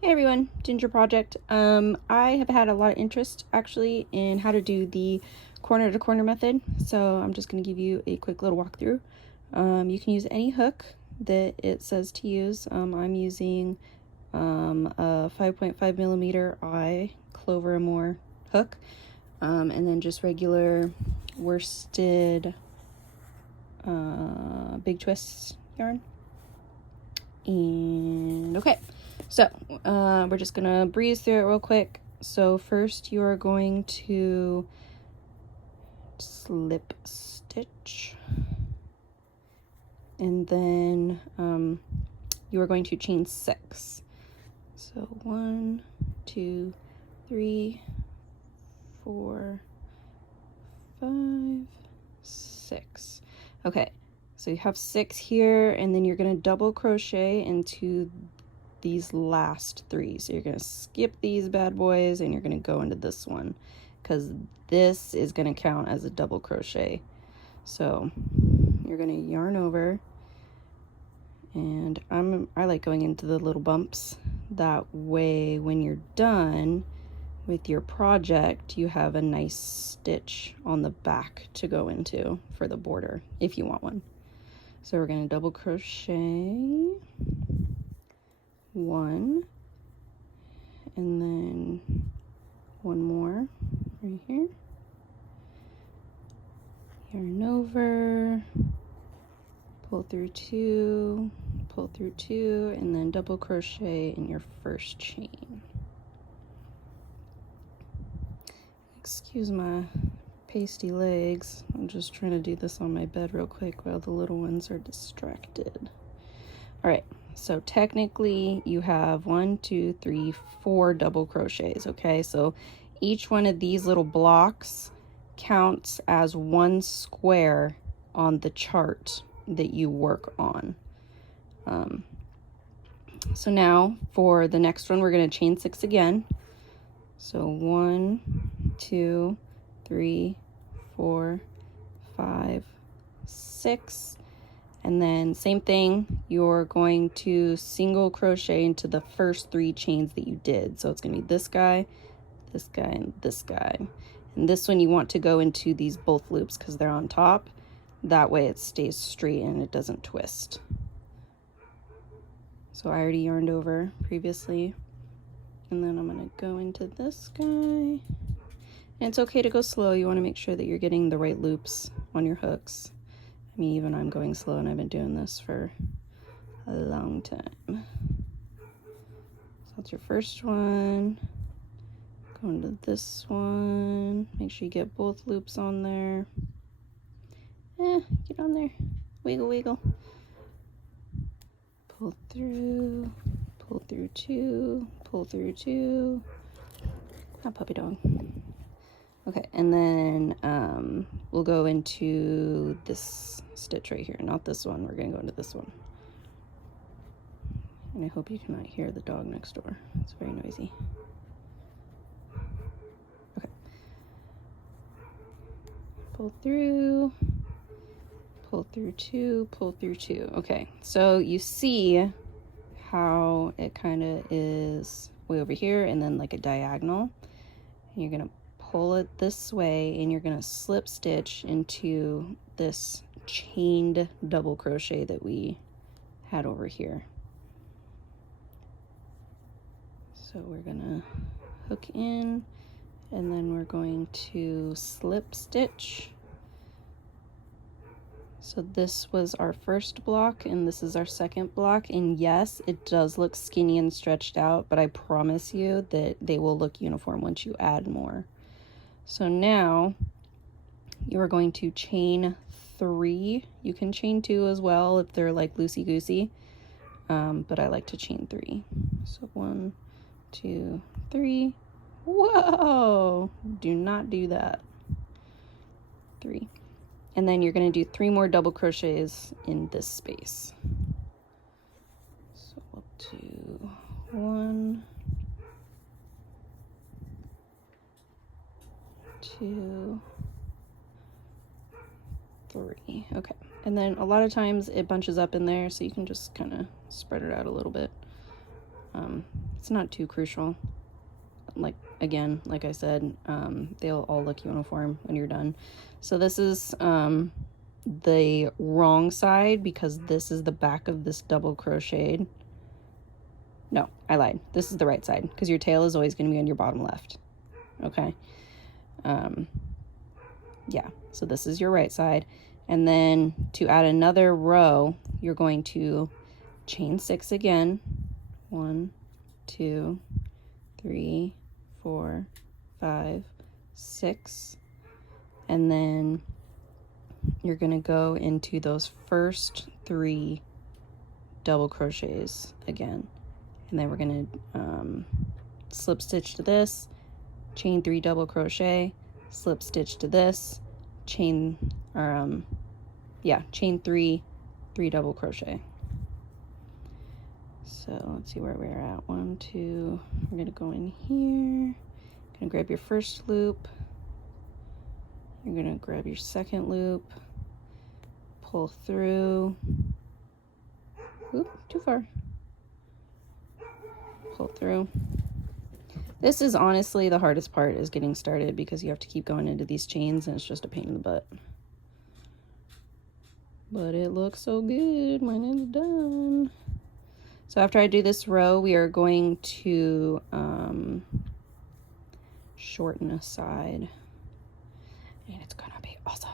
Hey everyone, Ginger Project. I have had a lot of interest actually in how to do the corner to corner method, so I'm just going to give you a quick little walkthrough. You can use any hook that it says to use. I'm using a 5.5 millimeter eye Clover and More hook, and then just regular worsted big twist yarn. And okay. So we're just gonna breeze through it real quick. So first you are going to slip stitch, and then you are going to chain 6. So 1, 2, 3, 4, 5, 6. Okay, so you have 6 here, and then you're gonna double crochet into these last 3. So you're gonna skip these bad boys and you're gonna go into this one, because this is gonna count as a double crochet. So you're gonna yarn over, and I like going into the little bumps. That way when you're done with your project, you have a nice stitch on the back to go into for the border if you want one. So we're gonna double crochet 1, and then 1 more right here, yarn over, pull through 2, pull through 2, and then double crochet in your first chain. Excuse my pasty legs, I'm just trying to do this on my bed real quick while the little ones are distracted. All right, so technically you have 1, 2, 3, 4 double crochets. Okay, so each one of these little blocks counts as 1 square on the chart that you work on. So now for the next one, we're going to chain 6 again. So 1, 2, 3, 4, 5, 6. And then same thing, you're going to single crochet into the first 3 chains that you did. So it's going to be this guy, and this guy. And this one you want to go into these both loops because they're on top. That way it stays straight and it doesn't twist. So I already yarned over previously. And then I'm going to go into this guy. And it's okay to go slow. You want to make sure that you're getting the right loops on your hooks. I mean, even I'm going slow, and I've been doing this for a long time. So that's your first one. Go into this one. Make sure you get both loops on there. Get on there. Wiggle, wiggle. Pull through 2, pull through 2. Ah, puppy dog. Okay, and then we'll go into this stitch right here. Not this one, we're gonna go into this one. And I hope you cannot hear the dog next door. It's very noisy. Okay. Pull through 2, pull through 2. Okay, so you see how it kind of is way over here and then like a diagonal. And you're gonna pull it this way, and you're going to slip stitch into this chained double crochet that we had over here. So we're going to hook in, and then we're going to slip stitch. So this was our first block, and this is our second block. And yes, it does look skinny and stretched out, but I promise you that they will look uniform once you add more. So now you are going to chain 3. You can chain 2 as well if they're like loosey-goosey, but I like to chain 3. So 1, 2, 3. Whoa! Do not do that. 3. And then you're going to do 3 more double crochets in this space. So we'll do 1, 2, 3. Okay, and then a lot of times it bunches up in there, so you can just kind of spread it out a little bit. It's not too crucial. Like, again, like I said, they'll all look uniform when you're done. So this is the wrong side because this is the back of this double crocheted. No, I lied. This is the right side because your tail is always going to be on your bottom left. Okay. Yeah, so this is your right side. And then to add another row, you're going to chain 6 again. 1, 2, 3, 4, 5, 6. And then you're going to go into those first 3 double crochets again. And then we're going to slip stitch to this, chain 3 double crochet, slip stitch to this, chain 3 double crochet. So let's see where we're at. 1, 2. We're gonna go in here. Gonna grab your first loop. You're gonna grab your second loop, pull through. Oop, too far. Pull through. This is honestly the hardest part, is getting started, because you have to keep going into these chains and it's just a pain in the butt. But it looks so good. Mine is done. So after I do this row, we are going to shorten a side. And it's gonna be awesome.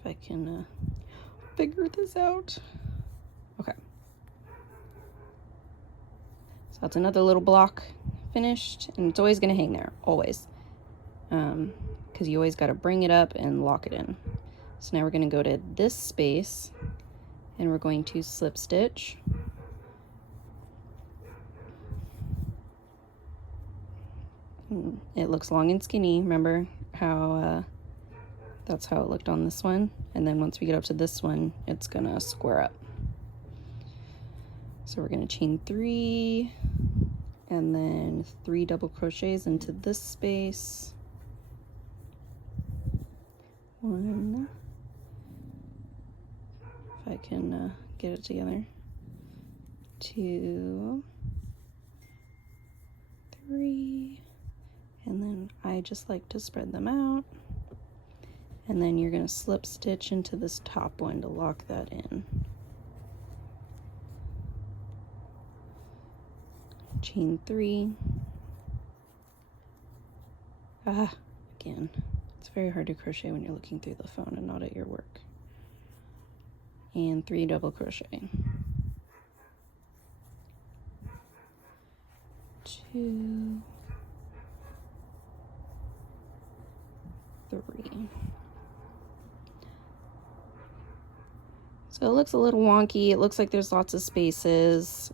If I can figure this out. Okay. So that's another little block finished, and it's always going to hang there, always. Because you always got to bring it up and lock it in. So now we're going to go to this space, and we're going to slip stitch. It looks long and skinny. Remember how that's how it looked on this one? And then once we get up to this one, it's going to square up. So we're going to chain 3 and then 3 double crochets into this space. 1, if I can get it together. 2, 3, and then I just like to spread them out. And then you're going to slip stitch into this top one to lock that in. Chain 3. Again, it's very hard to crochet when you're looking through the phone and not at your work. And 3 double crochet. 2, 3. So it looks a little wonky. It looks like there's lots of spaces.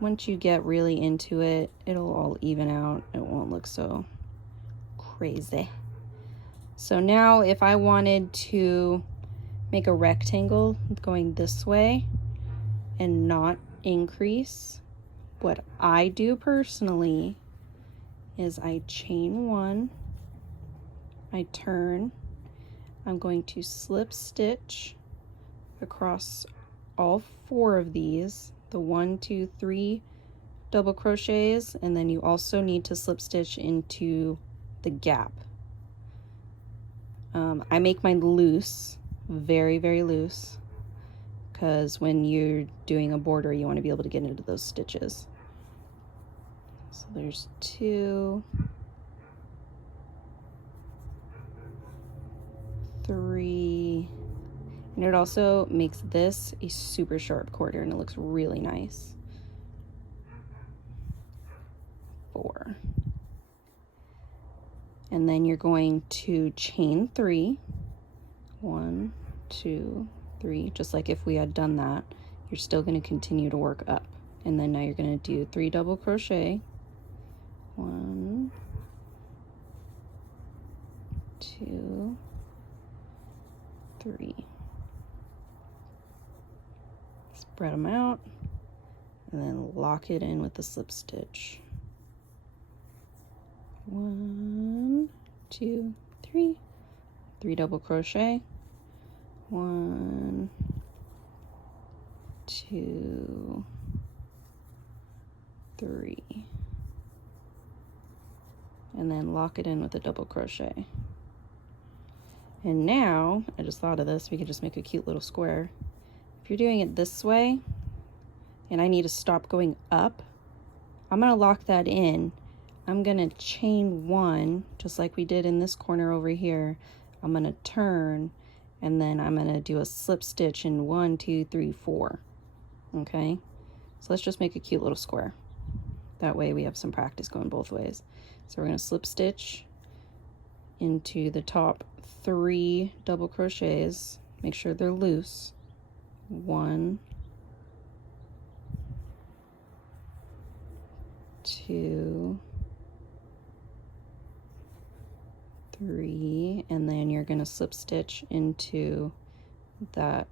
Once you get really into it, it'll all even out. It won't look so crazy. So now if I wanted to make a rectangle going this way and not increase, what I do personally is I chain 1, I turn, I'm going to slip stitch across all 4 of these, the 1, 2, 3 double crochets, and then you also need to slip stitch into the gap. I make mine loose, very, very loose, because when you're doing a border, you want to be able to get into those stitches. So there's 2, 3, and it also makes this a super sharp quarter, and it looks really nice. 4. And then you're going to chain 3. 1, 2, 3. Just like if we had done that, you're still going to continue to work up. And then now you're going to do 3 double crochet. 1, 2, 3. Spread them out and then lock it in with the slip stitch. 1, 2, 3. 3 double crochet. 1, 2, 3, and then lock it in with a double crochet. And now, I just thought of this, we could just make a cute little square. If you're doing it this way, and I need to stop going up, I'm gonna lock that in. I'm gonna chain 1, just like we did in this corner over here. I'm gonna turn, and then I'm gonna do a slip stitch in 1, 2, 3, 4. Okay, so let's just make a cute little square. That way we have some practice going both ways. So we're gonna slip stitch into the top 3 double crochets. Make sure they're loose. 1, 2, 3, and then you're gonna slip stitch into that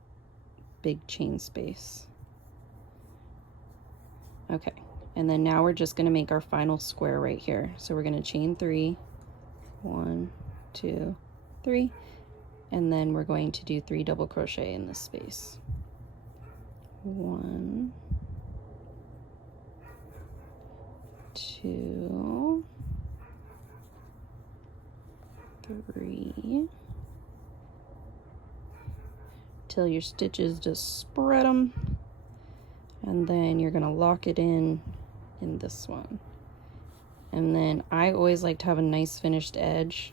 big chain space. Okay, and then now we're just gonna make our final square right here. So we're gonna chain 3, 1, 2, 3, and then we're going to do 3 double crochet in this space. 1, 2, 3, till your stitches just spread them, and then you're gonna lock it in this one. And then I always like to have a nice finished edge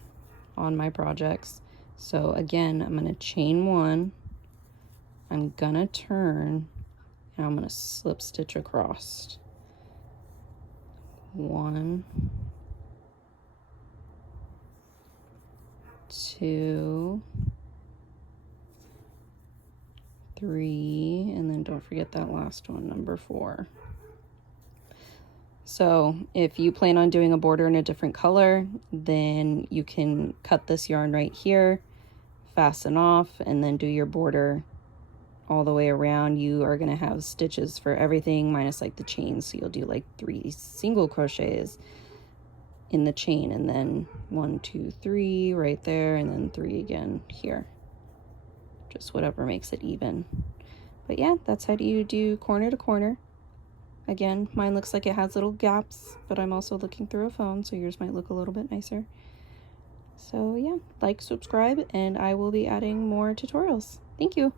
on my projects. So again, I'm gonna chain 1, I'm gonna turn, and I'm gonna slip stitch across. 1, 2, 3, and then don't forget that last one, number 4. So if you plan on doing a border in a different color, then you can cut this yarn right here, fasten off, and then do your border all the way around. You are going to have stitches for everything minus like the chain, so you'll do like 3 single crochets in the chain, and then 1, 2, 3 right there, and then 3 again here, just whatever makes it even. But yeah, that's how you do corner to corner. Again, mine looks like it has little gaps, but I'm also looking through a phone, so yours might look a little bit nicer. So yeah, like, subscribe, and I will be adding more tutorials. Thank you.